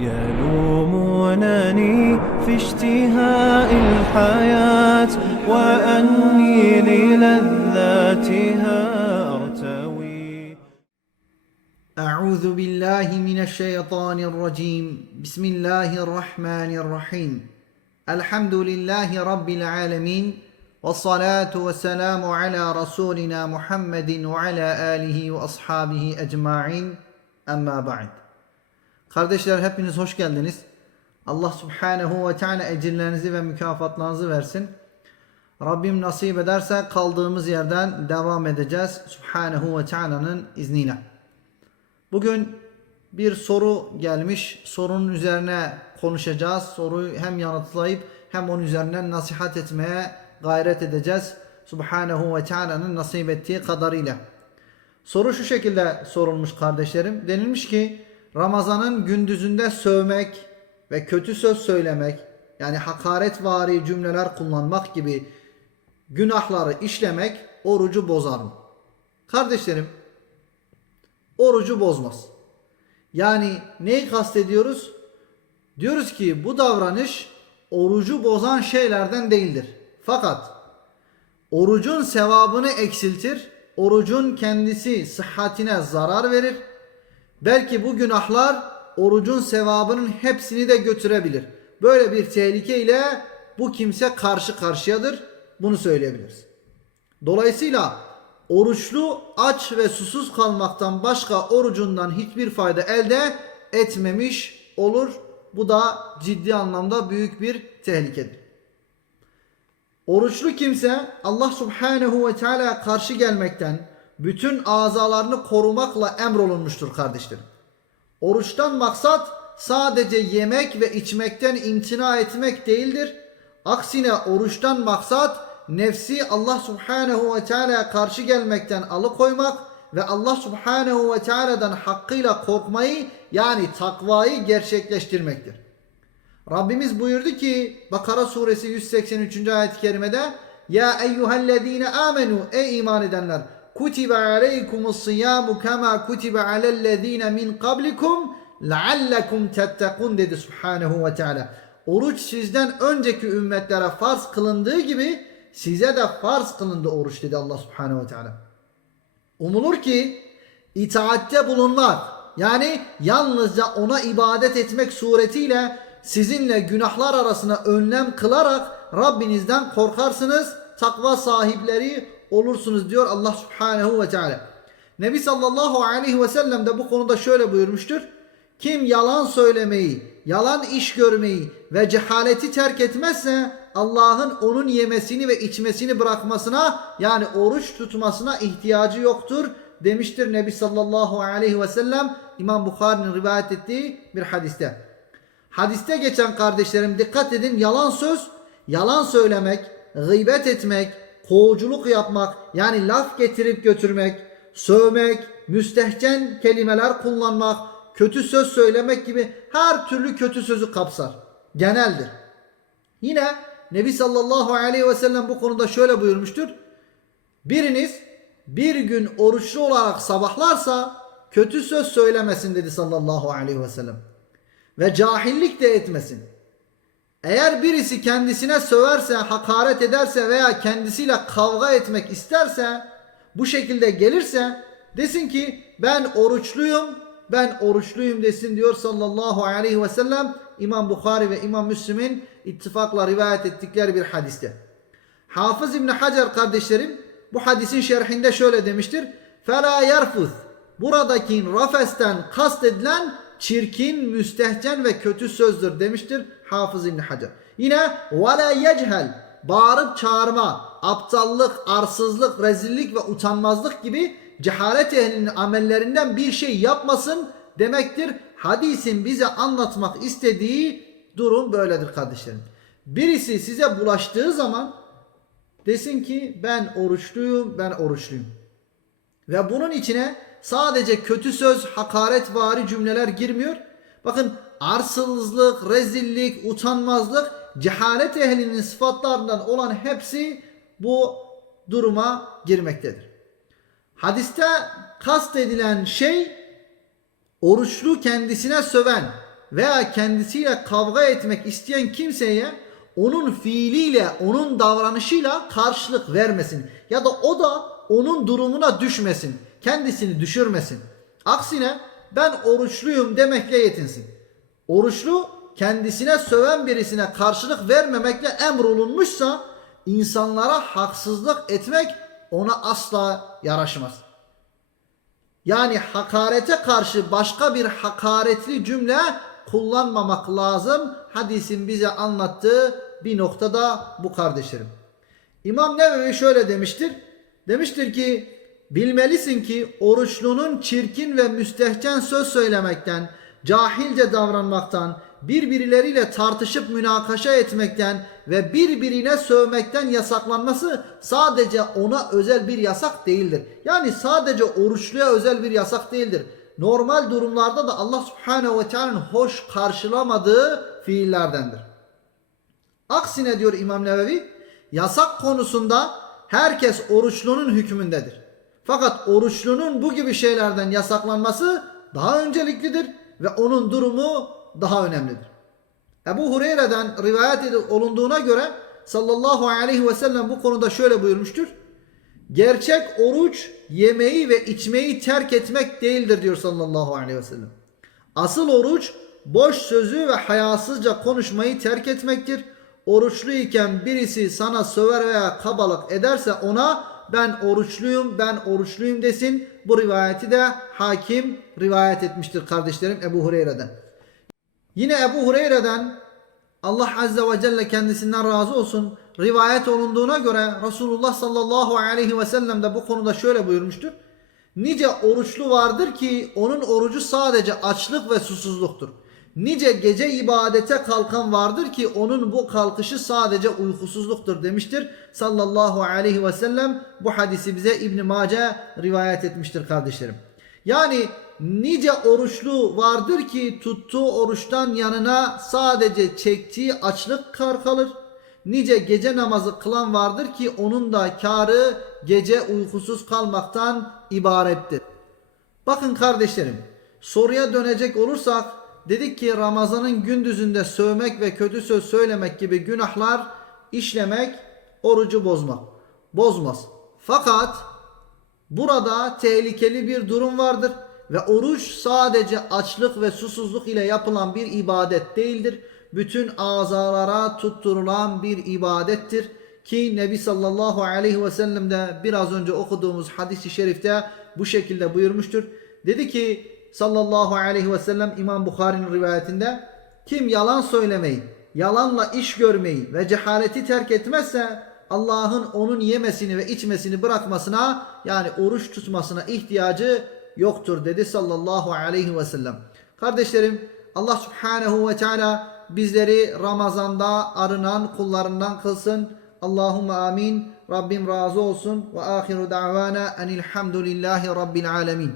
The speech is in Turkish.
يلومونني في اشتهاء الحياة وأني للذاتها أرتوي. أعوذ بالله من الشيطان الرجيم. بسم الله الرحمن الرحيم. الحمد لله رب العالمين والصلاة والسلام على رسولنا محمد وعلى آله وأصحابه أجمعين. أما بعد. Kardeşler hepiniz hoş geldiniz. Allah Subhanahu ve Teala ecirlerinizi ve mükafatlarınızı versin. Rabbim nasip ederse kaldığımız yerden devam edeceğiz. Subhanahu ve Teala'nın izniyle. Bugün bir soru gelmiş. Sorunun üzerine konuşacağız. Soruyu hem yanıtlayıp hem onun üzerinden nasihat etmeye gayret edeceğiz. Subhanahu ve Teala'nın nasip ettiği kadarıyla. Soru şu şekilde sorulmuş kardeşlerim. Denilmiş ki Ramazan'ın gündüzünde sövmek ve kötü söz söylemek yani hakaretvari cümleler kullanmak gibi günahları işlemek orucu bozar mı? Kardeşlerim orucu bozmaz. Yani neyi kastediyoruz? Diyoruz ki bu davranış orucu bozan şeylerden değildir. Fakat orucun sevabını eksiltir, orucun kendisi sıhhatine zarar verir. Belki bu günahlar orucun sevabının hepsini de götürebilir. Böyle bir tehlike ile bu kimse karşı karşıyadır. Bunu söyleyebiliriz. Dolayısıyla oruçlu aç ve susuz kalmaktan başka orucundan hiçbir fayda elde etmemiş olur. Bu da ciddi anlamda büyük bir tehlikedir. Oruçlu kimse Allah Subhanahu ve Teala karşı gelmekten bütün azalarını korumakla emrolunmuştur kardeşlerim. Oruçtan maksat sadece yemek ve içmekten imtina etmek değildir. Aksine oruçtan maksat nefsi Allah Subhanahu ve Teala'ya karşı gelmekten alıkoymak ve Allah Subhanahu ve Teala'dan hakkıyla korkmayı yani takvayı gerçekleştirmektir. Rabbimiz buyurdu ki Bakara suresi 183. ayet-i kerimede Ya eyyühellezine amenu ey iman edenler kutibe aleykumus siyamu kema kutibe alellezine min kablikum leallekum tettekun dedi Subhanahu ve Teala. Oruç sizden önceki ümmetlere farz kılındığı gibi size de farz kılındı oruç dedi Allah Subhanahu ve Teala. Umulur ki itaatte bulunmak yani yalnızca ona ibadet etmek suretiyle sizinle günahlar arasına önlem kılarak Rabbinizden korkarsınız, takva sahipleri olursunuz diyor Allah Subhanahu ve Teala. Nebi sallallahu aleyhi ve sellem de bu konuda şöyle buyurmuştur. Kim yalan söylemeyi, yalan iş görmeyi ve cehaleti terk etmezse Allah'ın onun yemesini ve içmesini bırakmasına yani oruç tutmasına ihtiyacı yoktur demiştir Nebi sallallahu aleyhi ve sellem İmam Bukhari'nin rivayet ettiği bir hadiste. Hadiste geçen kardeşlerim dikkat edin yalan söz, yalan söylemek, gıybet etmek, kovuculuk yapmak yani laf getirip götürmek, sövmek, müstehcen kelimeler kullanmak, kötü söz söylemek gibi her türlü kötü sözü kapsar. Geneldir. Yine Nebi sallallahu aleyhi ve sellem bu konuda şöyle buyurmuştur. Biriniz bir gün oruçlu olarak sabahlarsa kötü söz söylemesin dedi sallallahu aleyhi ve sellem. Ve cahillik de etmesin. Eğer birisi kendisine söverse, hakaret ederse veya kendisiyle kavga etmek isterse, bu şekilde gelirse desin ki ben oruçluyum, ben oruçluyum desin diyor sallallahu aleyhi ve sellem İmam Bukhari ve İmam Müslim'in ittifakla rivayet ettikleri bir hadiste. Hafız İbni Hacer kardeşlerim bu hadisin şerhinde şöyle demiştir. فَلَا يَرْفُث Buradaki rafesten kastedilen çirkin, müstehcen ve kötü sözdür demiştir Hafız İbni Hacer. Yine وَلَا يَجْهَلْ Bağırıp çağırma, aptallık, arsızlık, rezillik ve utanmazlık gibi cehalet ehlinin amellerinden bir şey yapmasın demektir. Hadisin bize anlatmak istediği durum böyledir kardeşlerim. Birisi size bulaştığı zaman desin ki ben oruçluyum, ben oruçluyum. Ve bunun içine sadece kötü söz, hakaretvari cümleler girmiyor. Bakın arsızlık, rezillik, utanmazlık, cehalet ehlinin sıfatlarından olan hepsi bu duruma girmektedir. Hadiste kast edilen şey oruçlu kendisine söven veya kendisiyle kavga etmek isteyen kimseye onun fiiliyle, onun davranışıyla karşılık vermesin. Ya da o da onun durumuna düşmesin. Kendisini düşürmesin. Aksine ben oruçluyum demekle yetinsin. Oruçlu kendisine söven birisine karşılık vermemekle emrolunmuşsa insanlara haksızlık etmek ona asla yaraşmaz. Yani hakarete karşı başka bir hakaretli cümle kullanmamak lazım. Hadisin bize anlattığı bir noktada bu kardeşlerim. İmam Nevevi şöyle demiştir. Demiştir ki bilmelisin ki oruçlunun çirkin ve müstehcen söz söylemekten, cahilce davranmaktan, birbirleriyle tartışıp münakaşa etmekten ve birbirine sövmekten yasaklanması sadece ona özel bir yasak değildir. Yani sadece oruçluya özel bir yasak değildir. Normal durumlarda da Allah Subhanahu ve Teala'nın hoş karşılamadığı fiillerdendir. Aksine diyor İmam Nevevi, yasak konusunda herkes oruçlunun hükmündedir. Fakat oruçlunun bu gibi şeylerden yasaklanması daha önceliklidir ve onun durumu daha önemlidir. Ebu Hureyre'den rivayet olunduğuna göre sallallahu aleyhi ve sellem bu konuda şöyle buyurmuştur. Gerçek oruç yemeği ve içmeyi terk etmek değildir diyor sallallahu aleyhi ve sellem. Asıl oruç boş sözü ve hayasızca konuşmayı terk etmektir. Oruçlu iken birisi sana söver veya kabalık ederse ona ben oruçluyum ben oruçluyum desin. Bu rivayeti de hakim rivayet etmiştir kardeşlerim Ebu Hureyre'den. Yine Ebu Hureyre'den Allah Azze ve Celle kendisinden razı olsun rivayet olunduğuna göre Resulullah sallallahu aleyhi ve sellem de bu konuda şöyle buyurmuştur. Nice oruçlu vardır ki onun orucu sadece açlık ve susuzluktur. Nice gece ibadete kalkan vardır ki onun bu kalkışı sadece uykusuzluktur demiştir. Sallallahu aleyhi ve sellem bu hadisi bize İbn Mace rivayet etmiştir kardeşlerim. Yani nice oruçlu vardır ki tuttuğu oruçtan yanına sadece çektiği açlık kar kalır. Nice gece namazı kılan vardır ki onun da karı gece uykusuz kalmaktan ibarettir. Bakın kardeşlerim soruya dönecek olursak dedik ki Ramazan'ın gündüzünde sövmek ve kötü söz söylemek gibi günahlar işlemek orucu bozmak. Bozmaz. Fakat Burada tehlikeli bir durum vardır ve oruç sadece açlık ve susuzluk ile yapılan bir ibadet değildir. Bütün azalara tutturulan bir ibadettir ki Nebi sallallahu aleyhi ve sellem de biraz önce okuduğumuz hadis-i şerifte bu şekilde buyurmuştur. Dedi ki sallallahu aleyhi ve sellem İmam Bukhari'nin rivayetinde kim yalan söylemeyi, yalanla iş görmeyi ve cehaleti terk etmezse Allah'ın onun yemesini ve içmesini bırakmasına yani oruç tutmasına ihtiyacı yoktur dedi sallallahu aleyhi ve sellem. Kardeşlerim Allah subhanehu ve teala bizleri Ramazan'da arınan kullarından kılsın. Allahumme amin. Rabbim razı olsun. Ve ahiru da'vana enilhamdülillahi rabbil alemin.